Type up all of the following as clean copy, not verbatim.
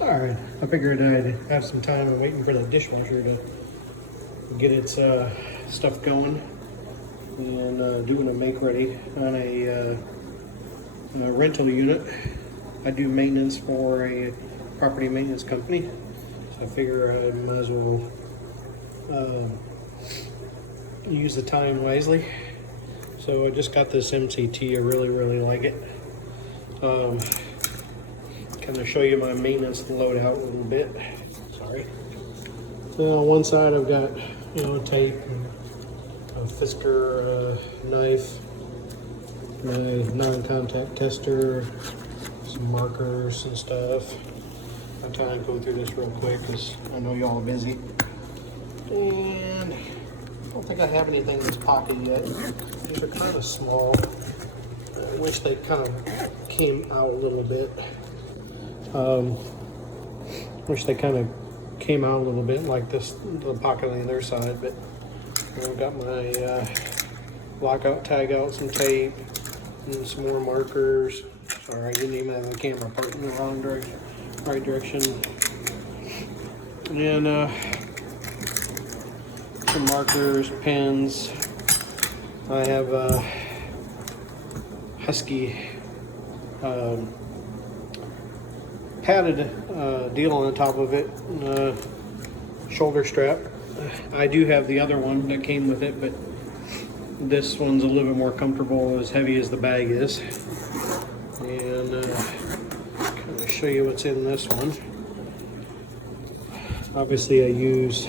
Alright, I figured I'd have some time. I'm waiting for the dishwasher to get its stuff going and doing a make ready on a rental unit. I do maintenance for a property maintenance company, so I figure I might as well use the time wisely. So I just got this MCT. I really like it. Kind of show you my maintenance loadout a little bit. Sorry. So on one side I've got tape, and a Fisker knife, my non-contact tester, some markers and stuff. I'll try and go through this real quick because I know y'all are busy. And I don't think I have anything in this pocket yet. These are kind of small. I wish they kind of came out a little bit. Wish they kind of came out a little bit like this, the pocket on the other side, but I've got my lockout, tag out, some tape, and some more markers. Sorry, I didn't even have the camera pointing in the wrong direction, right direction. And some markers, pens. I have a Husky padded deal on the top of it, shoulder strap. I do have the other one that came with it, but this one's a little bit more comfortable, as heavy as the bag is. And kind of show you what's in this one. Obviously I use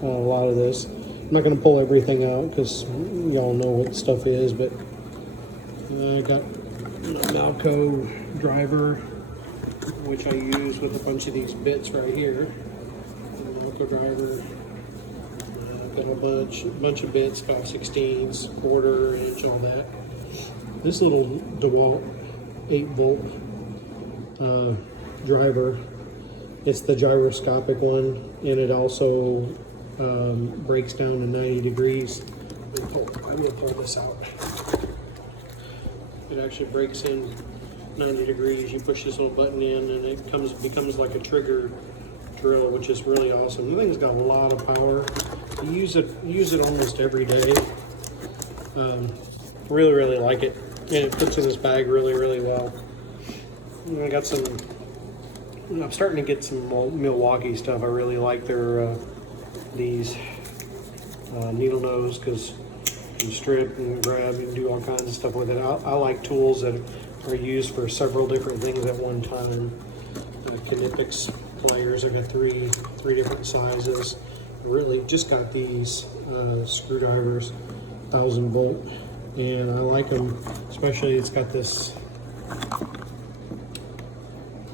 a lot of this. I'm not going to pull everything out because y'all know what the stuff is, but I got a Malco driver, which I use with a bunch of these bits right here. Malco driver. Got a bunch of bits, 5/16, quarter inch, all that. This little DeWalt 8-volt driver, it's the gyroscopic one, and it also breaks down to 90 degrees. I'm gonna pull this out. It actually breaks in 90 degrees. You push this little button in and it becomes like a trigger drill, which is really awesome. The thing's got a lot of power. You use it almost every day. Really like it, and it fits in this bag really well. And I got some. I'm starting to get some Milwaukee stuff. I really like their these needle nose, because you can strip and grab and do all kinds of stuff with it. I like tools that are used for several different things at one time. Kinetics pliers. I got three different sizes. I really just got these screwdrivers, 1000 volt, and I like them. Especially it's got this, I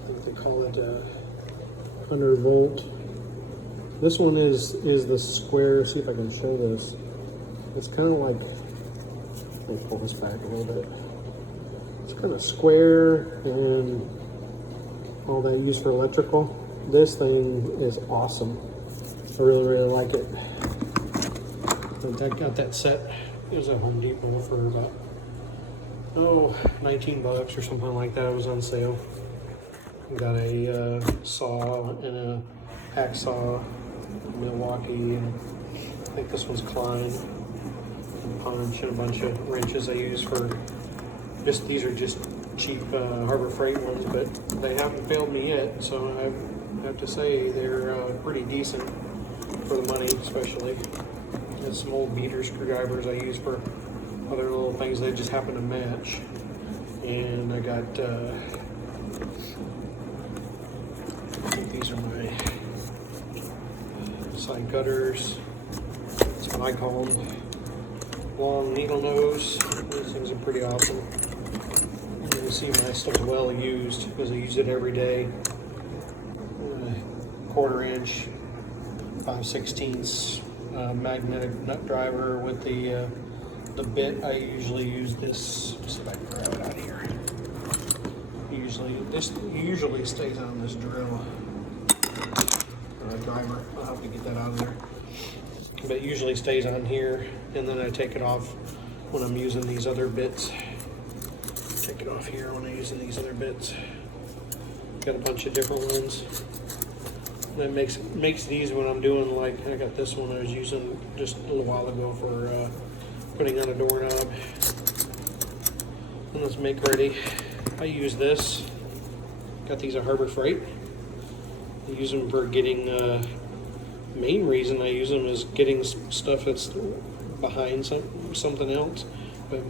think they call it 100 volt. This one is the square. See if I can show this. It's kind of like, let me pull this back a little bit. It's kind of square and all that used for electrical. This thing is awesome. I really like it. I got that set. It was at Home Depot for about $19 or something like that. It was on sale. Got a saw and a hacksaw, Milwaukee, and I think this one's Klein. And punch and a bunch of wrenches I use for these are just cheap Harbor Freight ones, but they haven't failed me yet, so I have to say they're pretty decent for the money, especially. There's some old beater screwdrivers I use for other little things they just happen to match. And I got I think these are my side cutters. That's what I call them. Long needle nose. These things are pretty awesome. You can see my stuff's well used because I use it every day. Quarter inch, 5/16 magnetic nut driver with the bit. I usually use this. Let's see if I can grab it out of here. This usually stays on this drill or driver. I'll have to get that out of there. But it usually stays on here, and then I take it off when I'm using these other bits. Take it off here when I'm using these other bits. Got a bunch of different ones. That makes it easy when I'm doing, like, I got this one I was using just a little while ago for putting on a doorknob. And let's make ready. I use this. Got these at Harbor Freight. I use them for getting, main reason I use them is getting stuff that's behind something else. But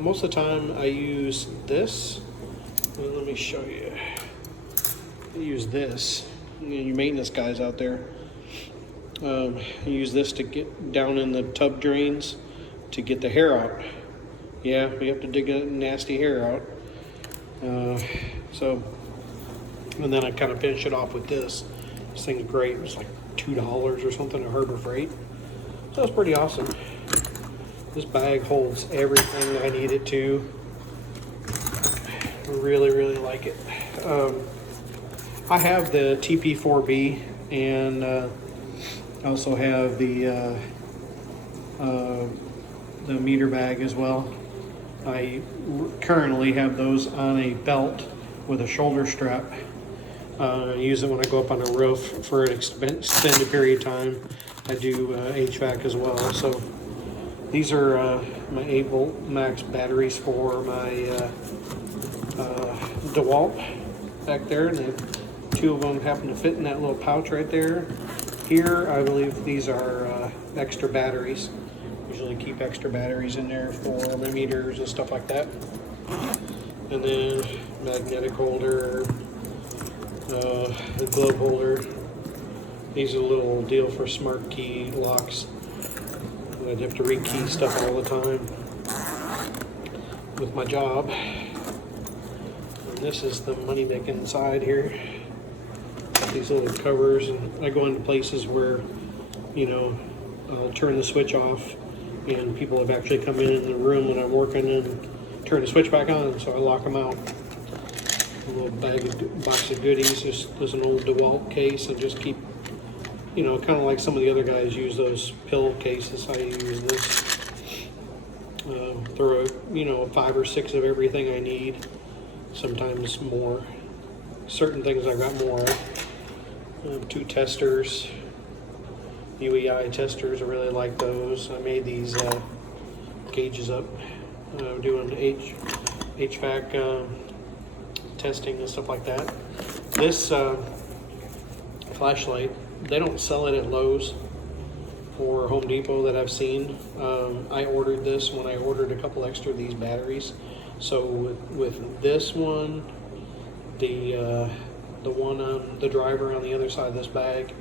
most of the time I use this. Well, let me show you. I use this. You maintenance guys out there, use this to get down in the tub drains to get the hair out. Yeah, we have to dig a nasty hair out. And then I kind of finish it off with this. This thing's great. It's like $2 or something at Harbor Freight. So it's pretty awesome. This bag holds everything I need it to. I really, really like it. I have the TP4B, and I also have the meter bag as well. I currently have those on a belt with a shoulder strap. I use it when I go up on a roof for an extended period of time. I do HVAC as well. So these are my 8-volt max batteries for my DeWalt back there, and two of them happen to fit in that little pouch right there. Here, I believe these are extra batteries. Usually keep extra batteries in there for my meters and stuff like that. And then magnetic holder, the glove holder. These are a little deal for smart key locks. I'd have to rekey stuff all the time with my job. And this is the money making side here. These little covers, and I go into places where, you know, I'll turn the switch off and people have actually come in the room when I'm working and turn the switch back on, so I lock them out. A little box of goodies. There's an old DeWalt case. I just keep, you know, kind of like some of the other guys use those pill cases. I use this. Throw, you know, 5 or 6 of everything I need, sometimes more. Certain things I've got more of. 2 testers, UEI testers. I really like those. I made these gauges up doing HVAC testing and stuff like that. This flashlight, they don't sell it at Lowe's or Home Depot that I've seen. I ordered this when I ordered a couple extra of these batteries. So with this one, the one on the driver on the other side of this bag,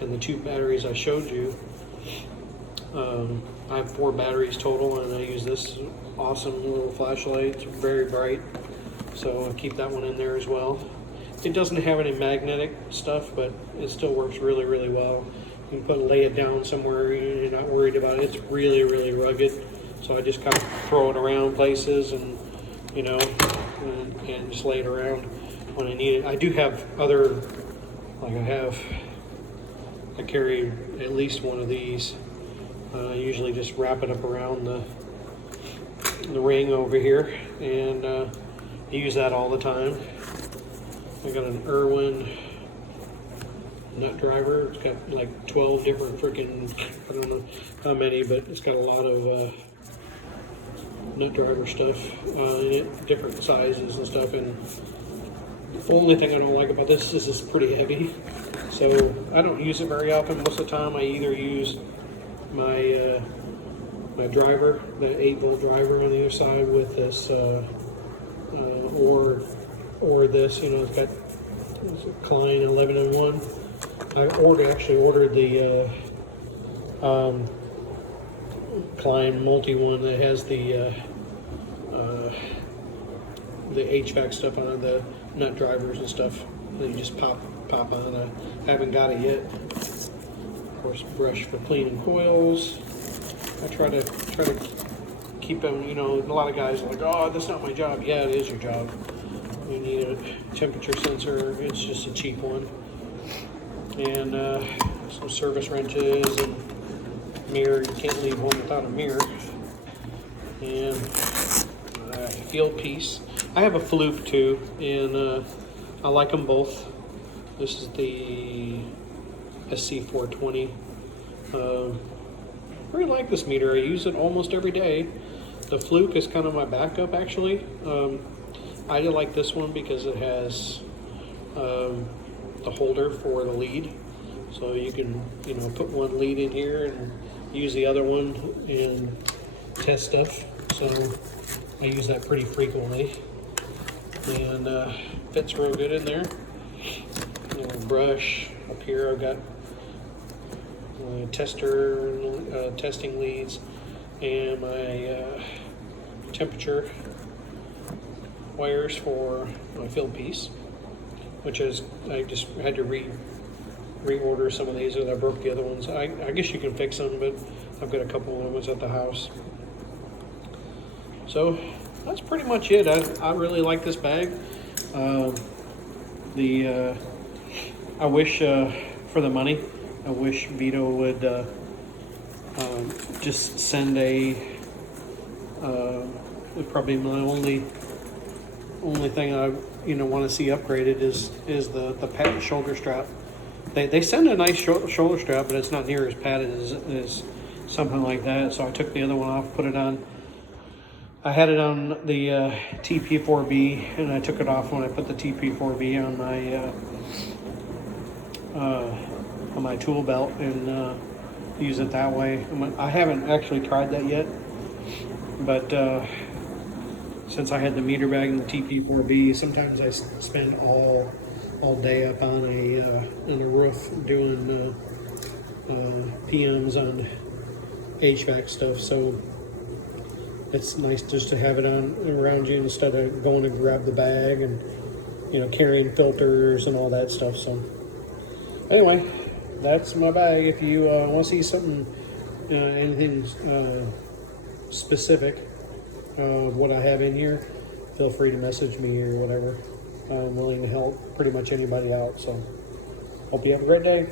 and the 2 batteries I showed you, I have 4 batteries total, and I use this awesome little flashlight. It's very bright, so I'll keep that one in there as well. It doesn't have any magnetic stuff, but it still works really, really well. You can lay it down somewhere, you're not worried about it. It's really, really rugged, so I just kind of throw it around places and, you know, and just lay it around when I need it. I do have other, like I carry at least one of these. I usually just wrap it up around the ring over here, and I use that all the time. I got an Irwin nut driver. It's got like 12 different freaking, I don't know how many, but it's got a lot of nut driver stuff in it, different sizes and stuff. And the only thing I don't like about this is it's pretty heavy, so I don't use it very often. Most of the time I either use my my driver, the 8-volt driver on the other side with this, or this, you know, it's got Klein 11-in-1. I actually ordered the Klein multi one that has the HVAC stuff on it, the nut drivers and stuff that you just pop on. I haven't got it yet. Of course, brush for cleaning coils. I try to keep them, you know, a lot of guys are like, oh, that's not my job. Yeah, it is your job. You need a temperature sensor. It's just a cheap one. And some service wrenches and mirror. You can't leave one without a mirror. And field piece. I have a fluke too, and I like them both. This is the SC420. I really like this meter. I use it almost every day. The Fluke is kind of my backup, actually. I do like this one because it has the holder for the lead, so you can put one lead in here and use the other one and test stuff. So I use that pretty frequently, and fits real good in there. Brush up here. I've got testing leads and my temperature wires for my field piece, which is, I just had to reorder some of these, and I broke the other ones. I guess you can fix them, but I've got a couple of ones at the house. So that's pretty much it. I really like this bag. I wish for the money, I wish Veto would just send probably my only thing I want to see upgraded is the padded shoulder strap. They send a nice shoulder strap, but it's not near as padded as something like that. So I took the other one off, put it on. I had it on the TP4B, and I took it off when I put the TP4B on my tool belt, and use it that way. I haven't actually tried that yet, but since I had the meter bag and the TP4B, sometimes I spend all day up on a roof doing PMs on HVAC stuff. So it's nice just to have it on around you instead of going to grab the bag and carrying filters and all that stuff. So anyway, that's my bag. If you want to see something, anything specific of what I have in here, feel free to message me or whatever. I'm willing to help pretty much anybody out. So hope you have a great day.